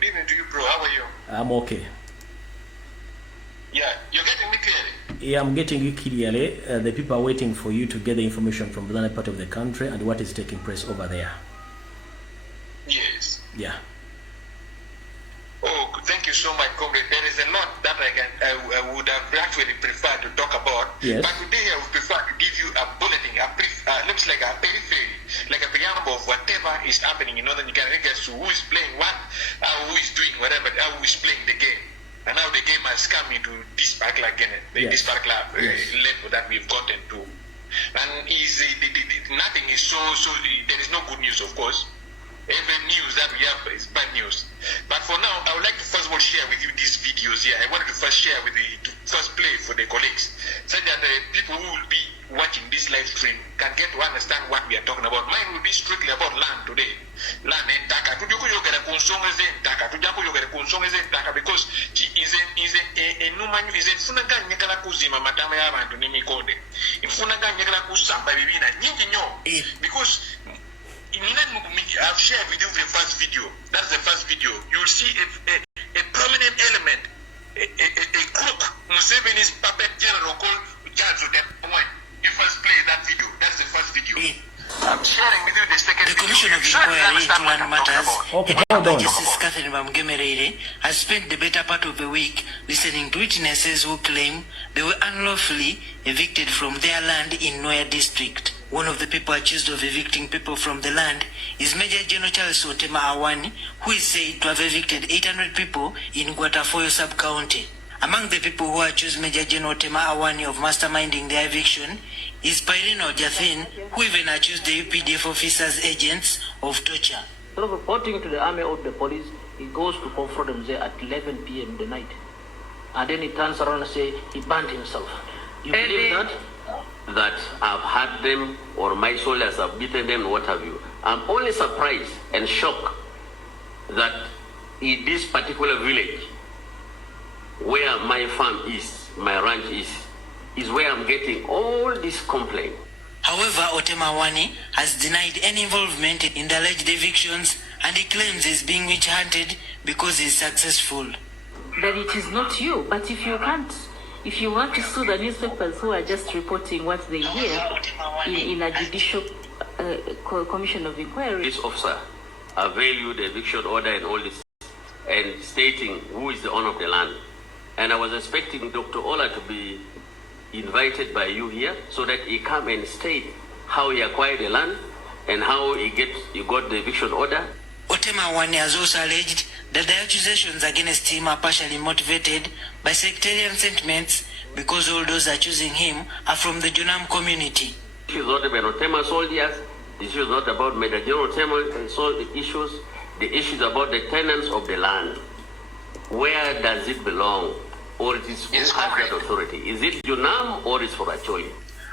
Good evening to you, bro. How are you? I'm okay. Yeah, you're getting me clearly? Yeah, I'm getting you clearly. The people are waiting for you to get the information from the other part of the country and what is taking place over there. Yes. Yeah. Oh, thank you so much, comrade. There is a lot that I would have actually preferred to talk about. Yes. But today I would prefer to give you a bulletin, looks like a periphery, like a preamble of whatever is happening in Northern Uganda. Regards to who is playing what, who is doing whatever, who is playing the game. And now the game has come into this particular level that we've gotten to. And nothing is so, there is no good news, of course. Every news that we have is bad news. But for now, I would like to first of all share with you these videos here. I wanted to first share with you, to first play for the colleagues, so that the people who will be watching this live stream can get to understand what we are talking about. Mine will be strictly about land today. Land in Taka. Because she is a numan is a funaga nyakala kuzima matama y'abantu n'emikonde. Infunaga nyakala kusamba bibina nyingi nyo. Because I've shared with you the first video. That's the first video. You'll see a prominent element, a crook, Museveni's puppet general called Judge Otemwa. You first play that video. That's the first video. I'm sharing with you the second video. The Commission of Inquiry into Land Matters, hold on. Justice Catherine Bamugobye, has spent the better part of the week listening to witnesses who claim they were unlawfully evicted from their land in Noya district. One of the people accused of evicting people from the land is Major General Charles Owinyi, who is said to have evicted 800 people in Gwatafoyo sub-county. Among the people who accused Major General Owinyi of masterminding their eviction is Pyrino Jathin, who even accused the UPDF officers' agents of torture. So reporting to the army or the police, he goes to confront them there at 11 p.m. the night. And then he turns around and says he burned himself. You believe that? That I've had them or my soldiers have beaten them, what have you. I'm only surprised and shocked that in this particular village where my farm is, my ranch is where I'm getting all this complaint. However, Owinyi has denied any involvement in the alleged evictions and he claims he's being witch-hunted because he's successful. That it is not you, but if you want to sue the newspapers who are just reporting what they hear in a judicial commission of inquiry. This officer availed the eviction order and all this and stating who is the owner of the land. And I was expecting Dr. Ola to be invited by you here so that he come and state how he acquired the land and how he got the eviction order. Owinyi has also alleged that the accusations against him are partially motivated by sectarian sentiments because all those accusing him are from the Junam community. The issue is not about Otema soldiers, the issue is not about Major General Otema issues, the issue is about the tenants of the land. Where does it belong? Or it is who has that authority? Is it Junam or is for Acholi?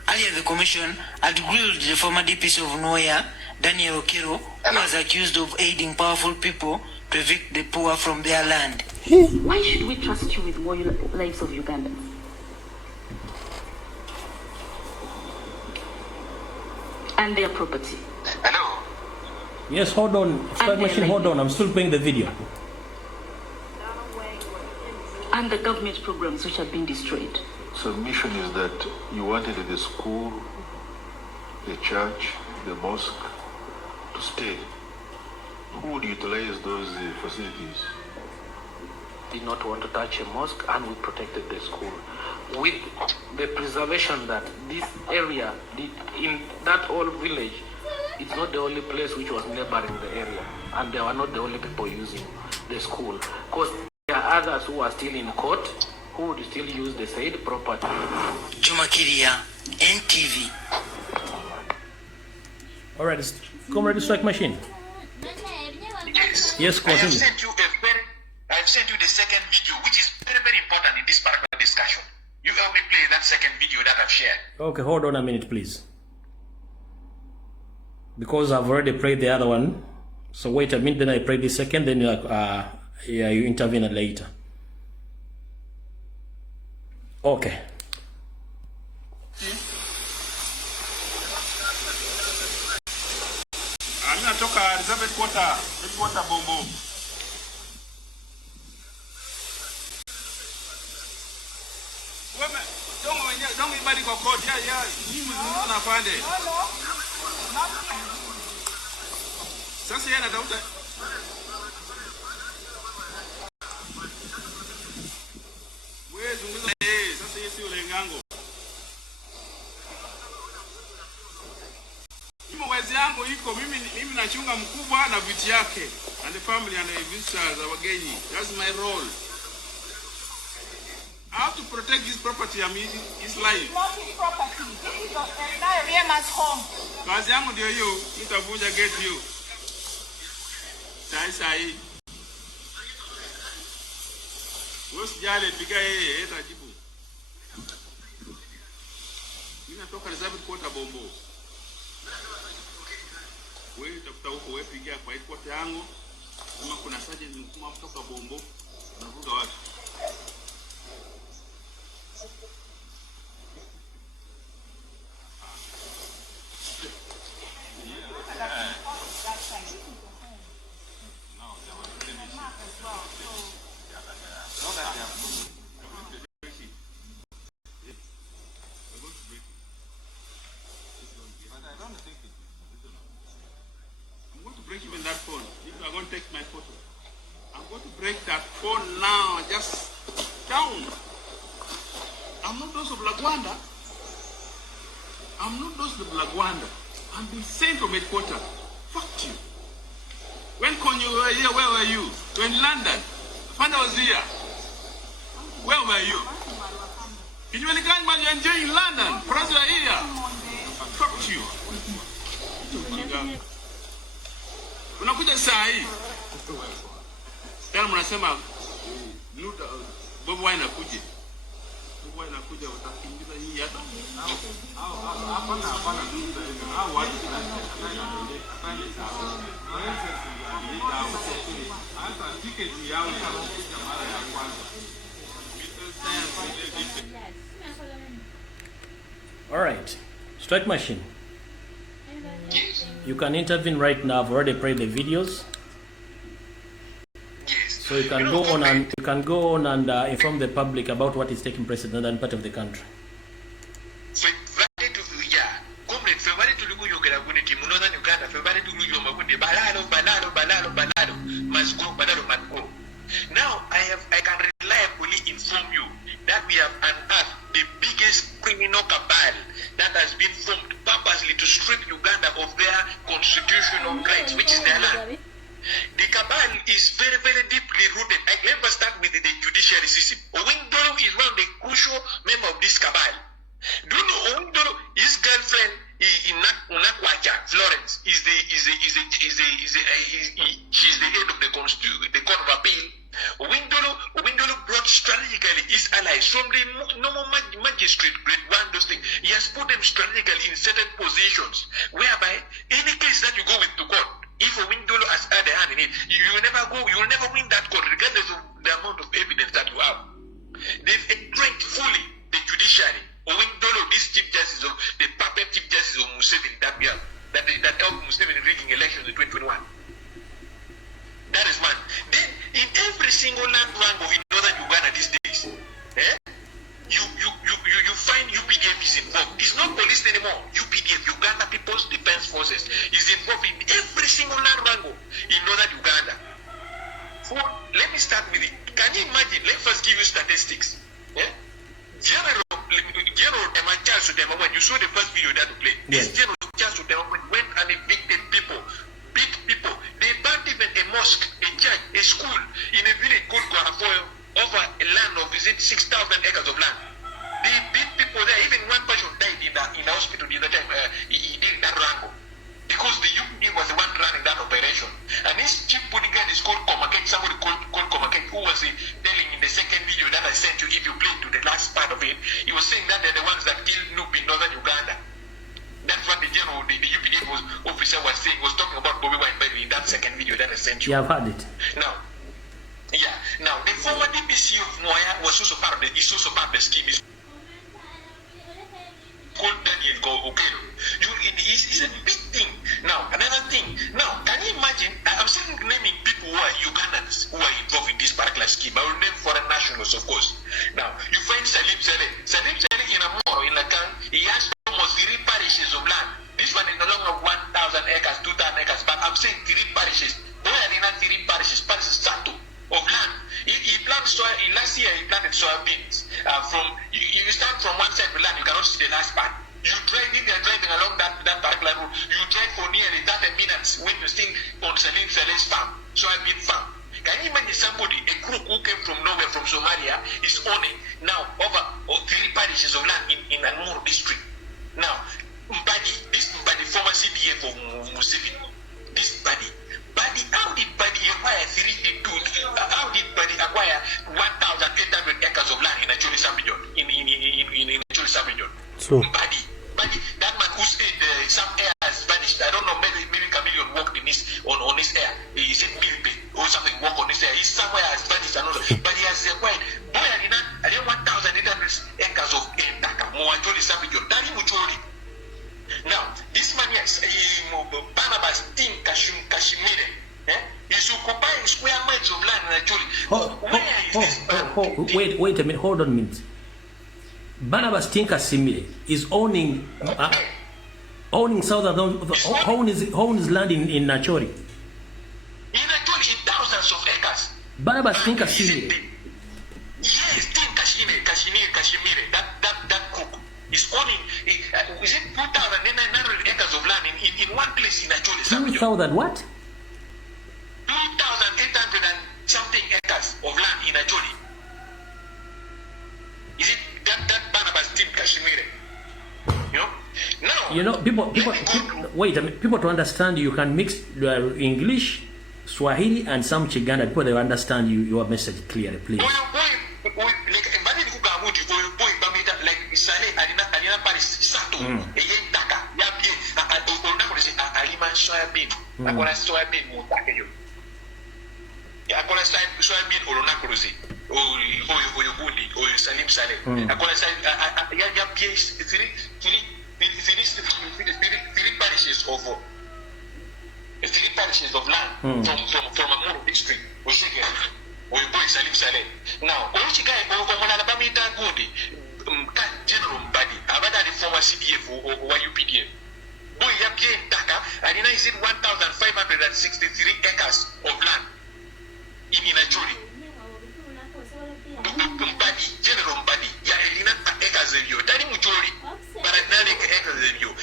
Earlier, the commission had grilled the former DPC of Noya, Daniel Okero, who was accused of aiding powerful people to evict the poor from their land. Why should we trust you with more lives of Ugandans? And their property. Hello? Yes, hold on. Strike machine, hold on. I'm still playing the video. And the government programs which have been destroyed. Submission is that you wanted the school, the church, the mosque to stay. Who would utilize those facilities? Did not want to touch a mosque and we protected the school. With the preservation that this area, in that old village, it's not the only place which was neighboring the area. And they were not the only people using the school. Because there are others who are still in court who would still use the said property. Juma Kiria, NTV. All right, comrade strike machine. Yes. Yes, continue. I've sent you the second video, which is very, very important in this particular discussion. You help me play that second video that I've shared. Okay, hold on a minute, please. Because I've already played the other one. So wait a minute, then I play the second, then you intervene later. Okay. I'm going to talk Elizabeth Water Bombo. Sasa yeye anatafuta wewe zungumza sasa yeye sio lengango. Mimi wazi yangu iko mimi nachunga mkubwa na viti yake and the family and the visitors wageni. That's my role. I have to protect his property, I mean his life. It's not his property. This is a man's home. Kazi yangu ndio hiyo, nitavunja gate hiyo. Sai. Usijali piga yeye atajibu. Mimi natoka reserve quarter bombo. Wewe tafuta huko wewe pigia kwa headquarter yangu. Kama kuna sergeant mkubwa kutoka bombo, unavuga watu. Even that phone. If you are going to take my photo, I'm going to break that phone now. Just down. I'm not those of Lagwanda. I'm been sent from headquarters. Fuck you. When Konyo were here, where were you? You were in London. Fanda was here. Where were you? You were in London. Friends were here. Fuck you. Unakuja saa hii. Tena mnasema Bob Wine akuje. Bob Wine anakuja utakimbiza hii hata. Hapana. Hao watu hata tiketi yao ya mara ya kwanza. All right. Strike machine. You can intervene right now. I've already played the videos, so you can go on and inform the public about what is taking place in the northern part of the country. Now I can reliably inform you that we have unearthed the biggest criminal cabal that has been formed purposely to strip Uganda of their constitutional rights, which is their land. The cabal is very, very deeply rooted. Let us start with the judiciary system. Owinyi Dolo is one of the crucial members of this cabal. Do you know Owinyi Dolo, his girlfriend in Unakwacha, Florence, she's the head of the Court of Appeal. Owinyi Dolo brought strategically his allies from the normal magistrate grade 1, those things. He has put them strategically in certain positions, whereby any case that you go with to court, if Owinyi Dolo has had a hand in it, you will never win that court, regardless of the amount of evidence that you have. They've entrenched fully the judiciary. Owinyi Dolo, this chief justice of the puppet chief justice of Museveni that helped Museveni rigging elections in 2021. That is one. Then in every single land rango in northern Uganda these days, you find UPDF is involved. It's not police anymore. UPDF, Uganda People's Defense Forces, is involved in every single land rango in northern Uganda. So let me start with it. Can you imagine? Let me first give you statistics. General Charles Udema, when you saw the first video that we played, this General Charles Udema went and evicted people, beat people. They burned even a mosque, a church, a school in a village called Kwarafoyo over a land of 6,000 acres of land. They beat people there. Even one person died in the hospital the other time. He did that rango because the UPD was the one running that operation. And this chief bodyguard is called Komaket. Somebody called Komaket, who was telling in the second video that I sent you, if you played to the last part of it, he was saying that they're the ones that killed Noob in northern Uganda. That's what the UPD officer was saying, was talking about Bobby Wine in that second video that I sent you. You have heard it. Now, the former DPC of Moya was also part of the scheme. It's called Daniel Okelo. It's a big thing. Now, another thing. Now, can you imagine? I'm still naming people who are Ugandans who are involved in this particular scheme. I will name foreign nationals, of course. Now, you find Salim Saleh. Salim Saleh in Amoro, in Lakan, he has almost soybeans. You start from one side of the land, you cannot see the last part. You drive, if you are driving along that particular route, you drive for nearly 30 minutes when you think on Salim Saleh's farm, soybean farm. Can you imagine somebody, a group who came from nowhere, from Somalia, is owning now over 3 parishes of land in Anmur district? Now, Mbadi, former CDF of Museveni, this Mbadi, how did Mbadi acquire how did Mbadi acquire 1,800 acres of land in a Choli sub-region? In a Choli sub-region? So Mbadi, that man who said some air has vanished. I don't know, maybe Chameleon walked in his on his air. He said Milpe or something walk on his air. He's somewhere has vanished, but he has acquired 1,800 acres of Taka, Moacholi sub-region. Now, this man, yes, Barnabas Tim Kashmire, is occupying square miles of land naturally. Wait a minute, hold on a minute. Barnabas Tim Kashmire is owning southern, owns land in Nachori. In Nachori, in thousands of acres. Barnabas Tim Kashmire. Yes, Tim Kashmire, that cook is owning, is it 2,900 acres of land in one place in Acholi? 2,000 what? 2,800 and something acres of land in Acholi. Is it that Barnabas Tim Kashmire? You know? Now, you know, people wait a minute, people to understand you can mix English, Swahili, and some Chiganda. People they understand your message clearly, please. three parishes of land from Amuru district. Now, General Mbadi, the former CDF or UPDF. Boy, Taka, and is it 1,563 acres of land in Acholi. Mbadi, General Mbadi, Elina acres of you, Tani Muchori, but another acres of you.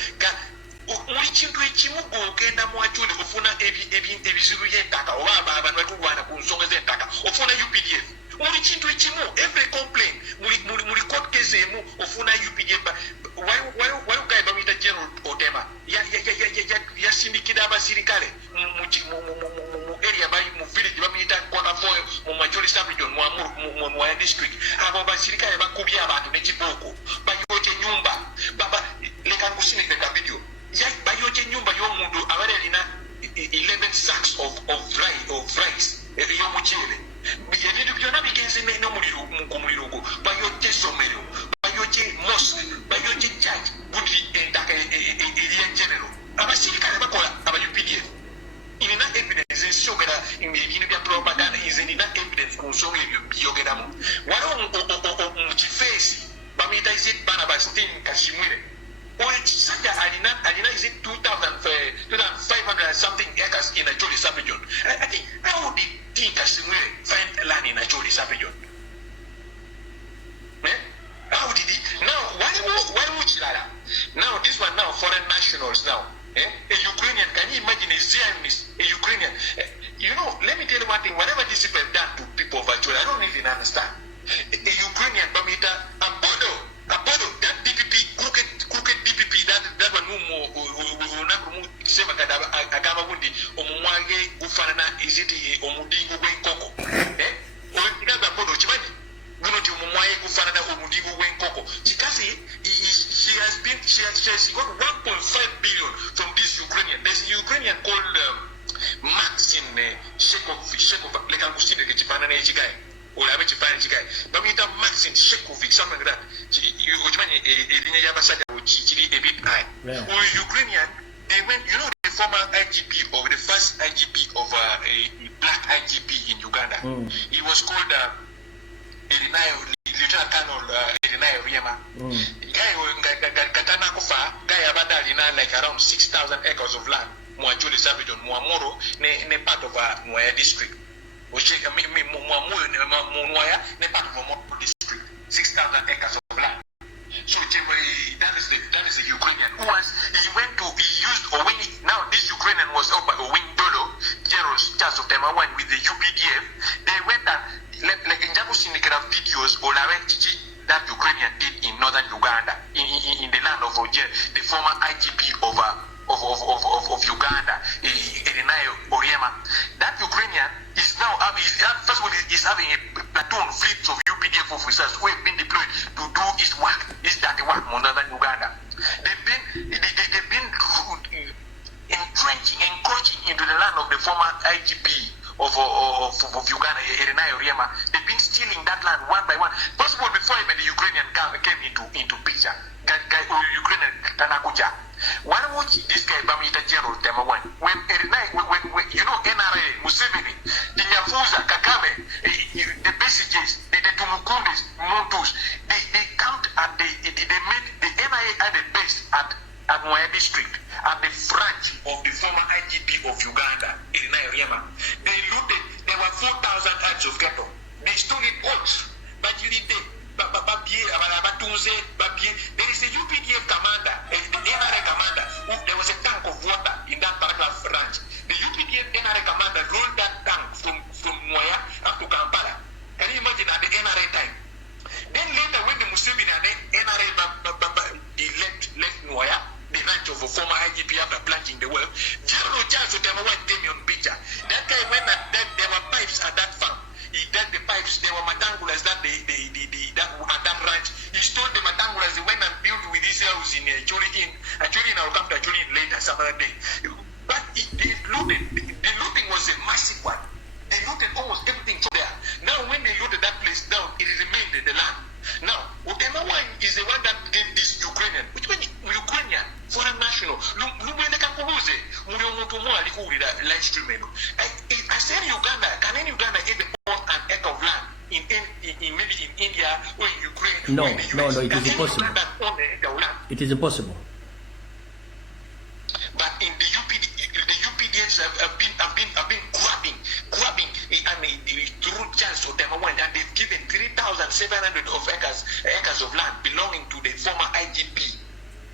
Mulichintu echimugo ogenda mu Acholi ofuna ebizuru y'ettaka oba abantu batulwana ku nsonga z'ettaka ofuna UPDF. Mulichintu echimu every complaint muli court case emu ofuna UPDF. Why guy bamita General Otema yasindikira abasirikale mu area bayi mu village bamita Kwakafoyo mu Acholi sub-region mu Mwaya district. Abo basirikale bakubye abantu n'ekiboko bayoje nyumba baba leka nkusinike ka video. Bayoje nyumba y'omuntu abali alina 11 sacks of rice y'omuceere ebintu byonna bigenze n'omuliro ku muliro gwo bayoje somero bayoje mosque bayoje church buli entaka eri engenero abasirikale bakola aba UPDF inina evidence ensogera ebintu bya propaganda inina evidence ku nsonga ebyo byogeramu waliwo mu kifeesi bamuyita izit Barnabas Tim Kashmire. Sanja Alina is it 2,500 something acres in a Acholi sub-region. I think how did T. Kashmire find land in a Acholi sub-region? How did he? Now, why would Chilala? Now, this one now, foreign nationals now. A Ukrainian, can you imagine a Zionist, a Ukrainian? You know, let me tell you one thing, whatever these people have done to people of Acholi, I don't even understand. A Ukrainian, Bamita, Abodo, that DPP, crooked DPP, that one who sema kadaba agama wundi omumwage ufanana iziti omudingo gwenkoko oyigaza Abodo chimanyi guno ti omumwage ufanana omudingo gwenkoko chikazi she has got 1.5 billion from this Ukrainian. There's a Ukrainian called Maxim Shekov leka ngusinde ke chipana ne chigai olabe chipana chigai bamita Maxim Shekovic something like that uchimanyi elinya yabasajja chiri a bit high Ukrainian. They went, you know, the former IGP or the first IGP of a black IGP in Uganda. He was called Lieutenant Colonel Elinayo Riema. Guy abadalina like around 6,000 acres of land. Mwachuli sub-region, Mwamoro, ne part of Mwaya district. Mwaya, ne part of Mwamoro district. 6,000 acres of land. So that is the Ukrainian who he used Owinyi. Now this Ukrainian was up by Owinyi Dolo, General Charles of Temawan with the UPDF. They went and like in Jabusinikara videos or that Ukrainian did in northern Uganda, in the land of the former IGP of Uganda, Irinayo Oriema. That Ukrainian is now first of all is having a platoon fleets of UPDF officers who have been deployed to do his work, his dirty work in northern Uganda. They've been entrenching, encroaching into the land of the former IGP of Uganda, Irinayo Oriema. They've been stealing that land one by one. First of all, before even the Ukrainian came into picture, Ukrainian Tanakuja. Why would this guy Bamita General Temawan? When you know NRA, Museveni, the Nyafuza, Kagame, the Besiges, the Tumukundis, Montus, they camped and they made the NRA at the base at Moya district, at the branch of the former IGP of Uganda, Irinayo Oriema. They looted, there were 4,000 acres of cattle. They stole it all. But you did there is a UPDF commander, the NRA commander, there was a tank of water in that particular branch. The UPDF NRA commander rolled that tank from Moya up to Kampala. Can you imagine at the NRA time? Then later when the Museveni and the NRA left Moya, the ranch of a former IGP after planting the well, General Charles Otemawa came on picture. That guy went and there were pipes at that farm. He dug the pipes, there were matangulas that at that ranch. He stole the matangulas, he went and built with his house in Acholi Inn. Acholi Inn, I'll come to Acholi Inn later, some other day. But the looting was a massive one. They looted almost everything from there. Now when they looted that place down, it remained in the land. Now, Otemawa is the one that gave this Ukrainian, which one Ukrainian, foreign national. I said Uganda, can any Uganda even own an acre of land in maybe in India or in Ukraine? No, or in the US? it is impossible. It is impossible. But in the UPDFs have been grabbing through chance of them and they've given 3,700 of acres of land belonging to the former IGP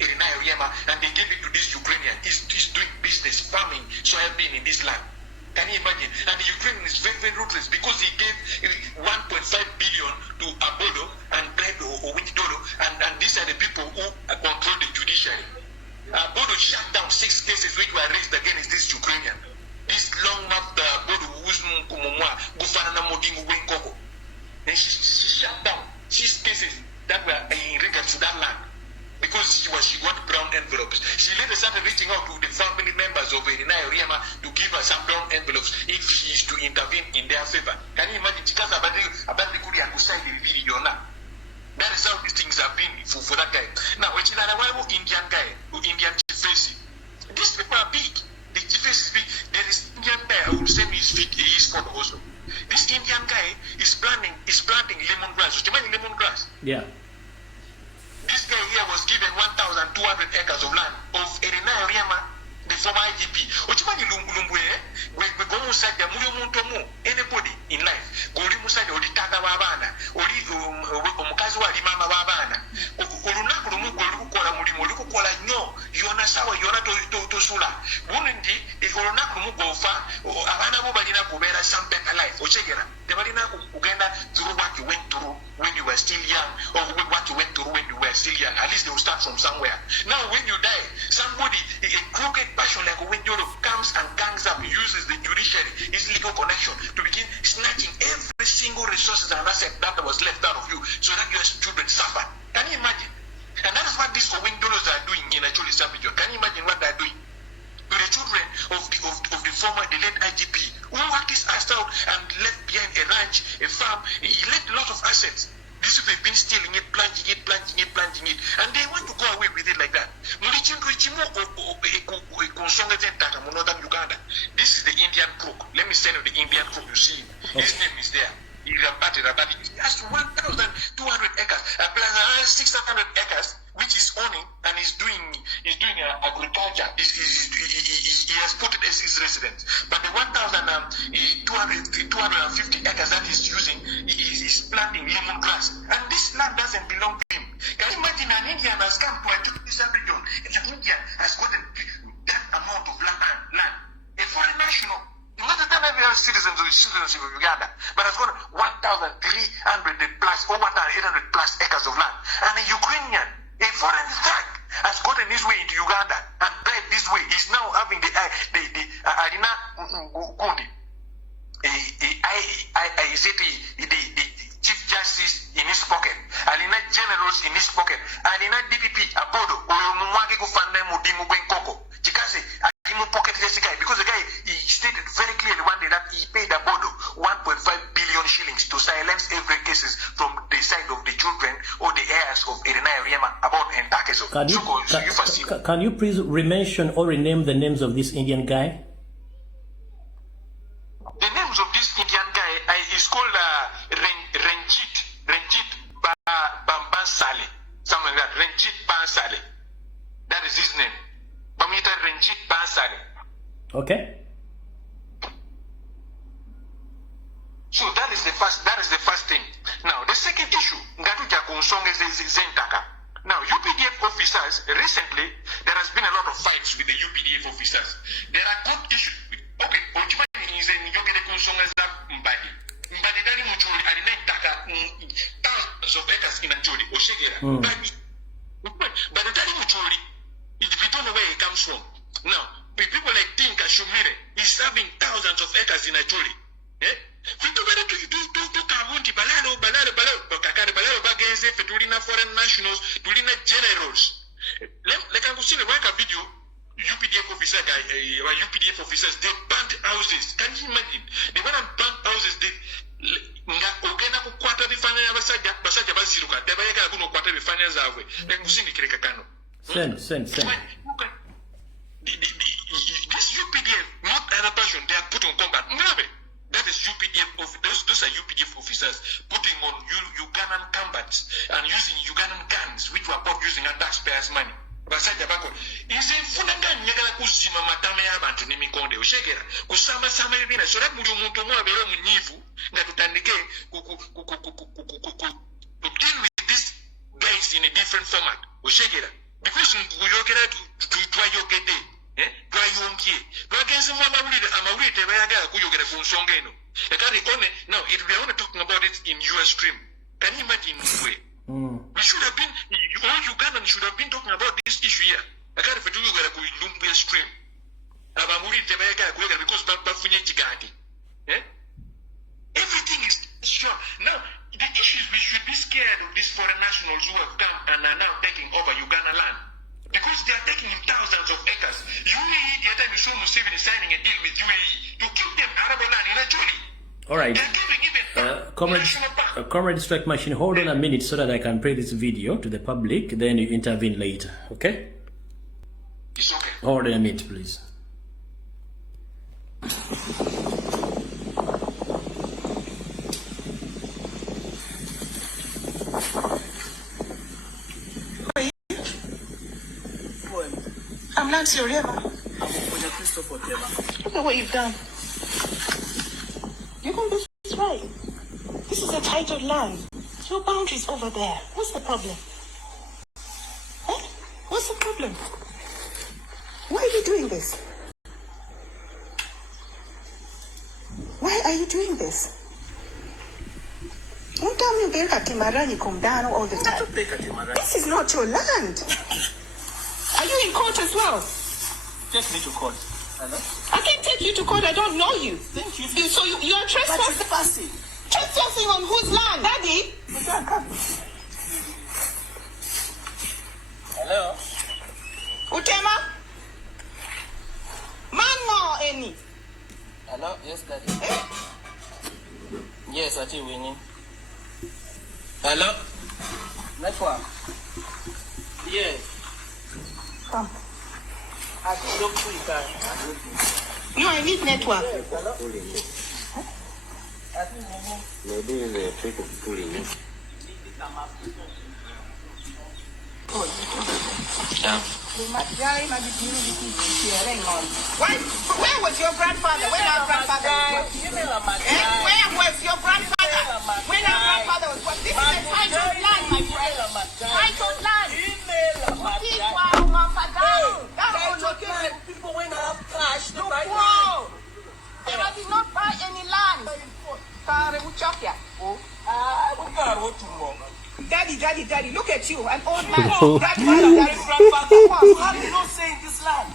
Irinayo Oriema, and they gave it to this Ukrainian. He's doing business, farming, soybean in this land. Can you imagine? And the Ukrainian is very, very ruthless because he gave 1.5 billion to Abodo and Owinyi Dolo, and these are the people who control the judiciary. Abodo shut down 6 cases which were raised against this Ukrainian. This long mouth Abodo Gufanana Modingu Wenkoko. And she shut down 6 cases that were in regards to that land. Because she got brown envelopes. She later started reaching out to the family members of Irinayo Oriema to give her some brown envelopes if she is to intervene in their favor. Can you imagine? That is how these things have been for that guy. Now, Indian guy, Indian chief face. These people are big. The chief face is big. There is Indian guy, I will send his photo also. This Indian guy is planting lemongrass. Do you mind lemongrass? Yeah. This guy here was given 1,200 acres of land of Irinayo Oriema, the former IGP. Anybody in life, through what you went through when you were still young, or what you went through when you were still young. At least they will start from somewhere. Now, when you die, somebody, a crooked passion like Owinyi Dolo comes and gangs up, uses the judiciary, his legal connection, to begin snatching every single resources and asset that was left out of you, so that your children suffer. Can you imagine? And that is what these Owinyi Dolos are doing in actually Sambijor. Can you imagine what they are doing to the children of the former, the late IGP, who worked his ass out and left behind a ranch, a farm? He left a lot of assets. These people have been stealing it, plunging it, and they want to go away with it like that. This is the Indian crook. Let me send you the Indian crook. You see, his name is there. He has 1,200 acres, plus 600 acres, which is owning, and he's doing agriculture. He has put it as his residence. But the 1,250 acres that he's using is planting lemongrass. And this land doesn't belong to him. Can you imagine an Indian has come to a this region and an Indian has gotten that amount of land? A foreign national, not that they are citizens of Uganda, but has got 1,300 plus or 1,800 plus acres of land. And a Ukrainian, a foreign thug, has gotten his way into Uganda and died this way. He's now having the Arina Gundi. Is it the Chief Justice in his pocket? Alina generals in his pocket. Alina DPP abodo oyomwake kufanda mudimu benkoko. Chikaze alimu pocket this guy because the guy he stated very clearly one day that he paid abodo 1.5 billion shillings to silence every cases from the side of the children or the heirs of Irina Riema about Entakezo. Can you please re-mention or rename the names of this Indian guy? The names of this Indian guy is called Renjit Bansale. Something like that. Renjit Bansale. That is his name. Bamita Renjit Bansale. Okay. So that is the first thing. Now the second issue, Ngatuja Kunsonge Zentaka. Now UPDF officers, recently there has been a lot of fights with the UPDF officers. There are good issues. Okay, Ochimani is in Yogede Kunsonga Mbadi. Mbadi Dani Mucholi and Taka thousands of acres in Acholi, Oshegera. But the Dani Mucholi, we don't know where it comes from. Now, people like Tinka Shumire is having thousands of acres in Acholi. Eh? Foreign nationals, generals. Like I was saying, like a video, UPDF officers, they burnt houses. Can you imagine? They went and burnt houses. They Send. This UPDF, not other person, they are put on combat. That is UPDF. Those are UPDF officers putting on Ugandan combats and using Ugandan guns, which were bought using our taxpayers' money. Basajja bako inze nfunanga nyagala kuzima matama y'abantu n'emikonde oshegera kusama ebina so that buli omuntu omu abeere munyiivu nga tutandike to deal with these guys in a different format oshegera because nkuyogera twayogedde twayombye twagenze mu amawulire tebayagala kuyogera ku nsonga eno now if we are only talking about it in your stream, can you imagine we should have been, all Ugandans should have been talking about this issue here. I can't forget you got a Lumbia stream. Because everything is sure. Now, the issue is we should be scared of these foreign nationals who have come and are now taking over Uganda land. Because they are taking thousands of acres. UAE, the other time you saw Museveni signing a deal with UAE to give them Arab land in Acholi. All right, Comrade Strike Machine, hold on a minute so that I can play this video to the public, then you intervene later, okay? It's okay. Hold on a minute, please. I'm Nancy Oriema. Look at what you've done. You can do this right. This is a titled land. Your boundary's over there. What's the problem? Huh? What's the problem? Why are you doing this? Why are you doing this? Don't tell me you come down all the time. This is not your land. Are you in court as well? Take me to court. Hello? I can't take you to court. I don't know you. Thank you. So you're trespassing. Trespassing on whose land? Daddy? Hello? Utema? Mango any? Hello? Yes, Daddy. Yes, I think winning. Hello? Network? Yes. Come. I think look free, guys. No, I need network. Hello? Maybe the trick of pulling it. Yeah. Where was your grandfather? When our grandfather was Where was your grandfather? When our grandfather was This is a title land, my friend. Chokya. Oh. Daddy, look at you, an old man. Daddy, grandfather. How do you not say in this land?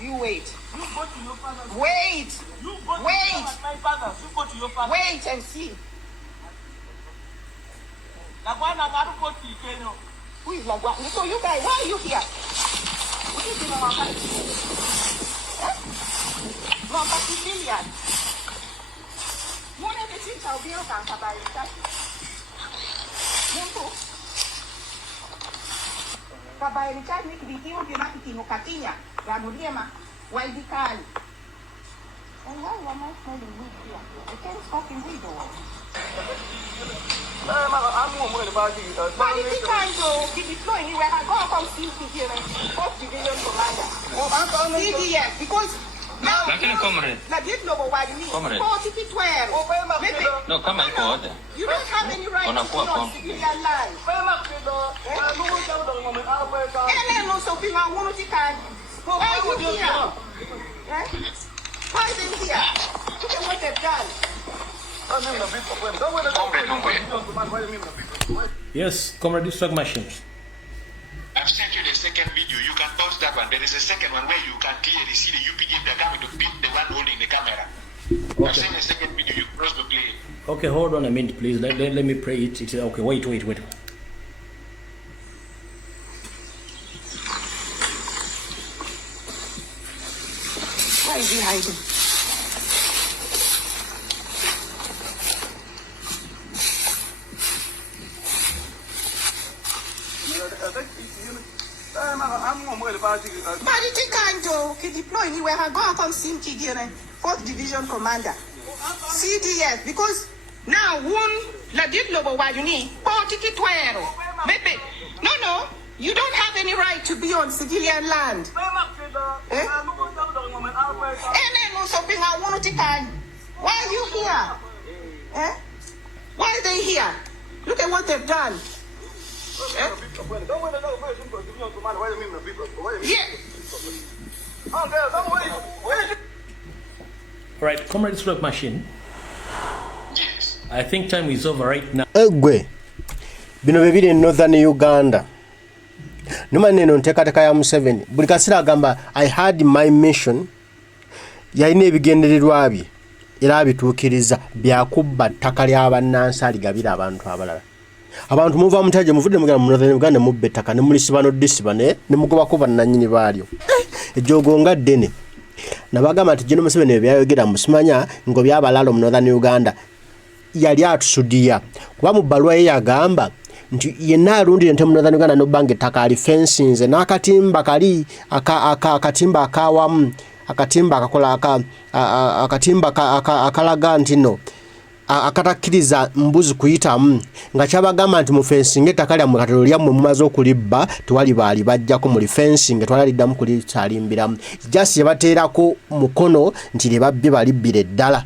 You wait. You go to your father. Wait. You go to my father. You go to your father. Wait and see. Who is Lagwa? So you guys, why are you here? What is in our country? No, but civilian. One of the things I'll be able to answer by that. Kabaya ni chani kibitiyo kinaki kinukatinya ramulema waidikali. And why am I smelling weed here? I can't fucking weed or what? But if you can't go, keep deploying anywhere, I go come see you here and post division commander. CDS, because now, like this no what you mean. No, come and go there. You don't have any right to be on civilian land. Why are you here? Why is it here? Look at what they've done. Yes, Comrade District Machine. I've sent you the second video. You can pause that one. There is a second one where you can clearly see the UPG the camera to beat the one holding the camera. Okay. I've sent the second video. You cross the play. Okay, hold on a minute, please. Let me pray it. It's okay. Wait. Why is he hiding? But you can't go. He deploy anywhere. I go and come see him, 4th Division Commander. CDS, because now one la diplobo wa you need maybe no, you don't have any right to be on civilian land. Why are you here? Why are they here? Look at what they've done. Right, Comrade District Machine. Yes. I think time is over right now. Egwe bino bebiri in northern Uganda. Numa neno ntekateka ya Museveni. Buli kasira agamba I had my mission. Yalina ebigendererwa bye era abituukiriza byakubba ttaka ly'abannansi aligabira abantu abalala. Abantu muva mutaje muvudde mugana mu northern Uganda mubbe ttaka ne mulisibano disibane ne mugobako bannannyini baalyo. Ejogo nga ddene. Nabagamba nti General Museveni byayogera musimanya ngo byabalalo mu northern Uganda yali atusudia kuba mu balwa ye yagamba nti yenna alundire ntemu northern Uganda no bange ttaka ali fences n'akatimba kali akatimba akawamu akatimba akakola akatimba akalaga nti no akatakkiriza mbuzi kuyitamu nga kyabagamba nti mu fencing ettaka lyammwe katolo lyammwe mumaze okulibba tewali baali bajjako mu fencing twalaliddamu kulitsalimbiramu just yabateerako mukono nti lye babbi balibbira eddala.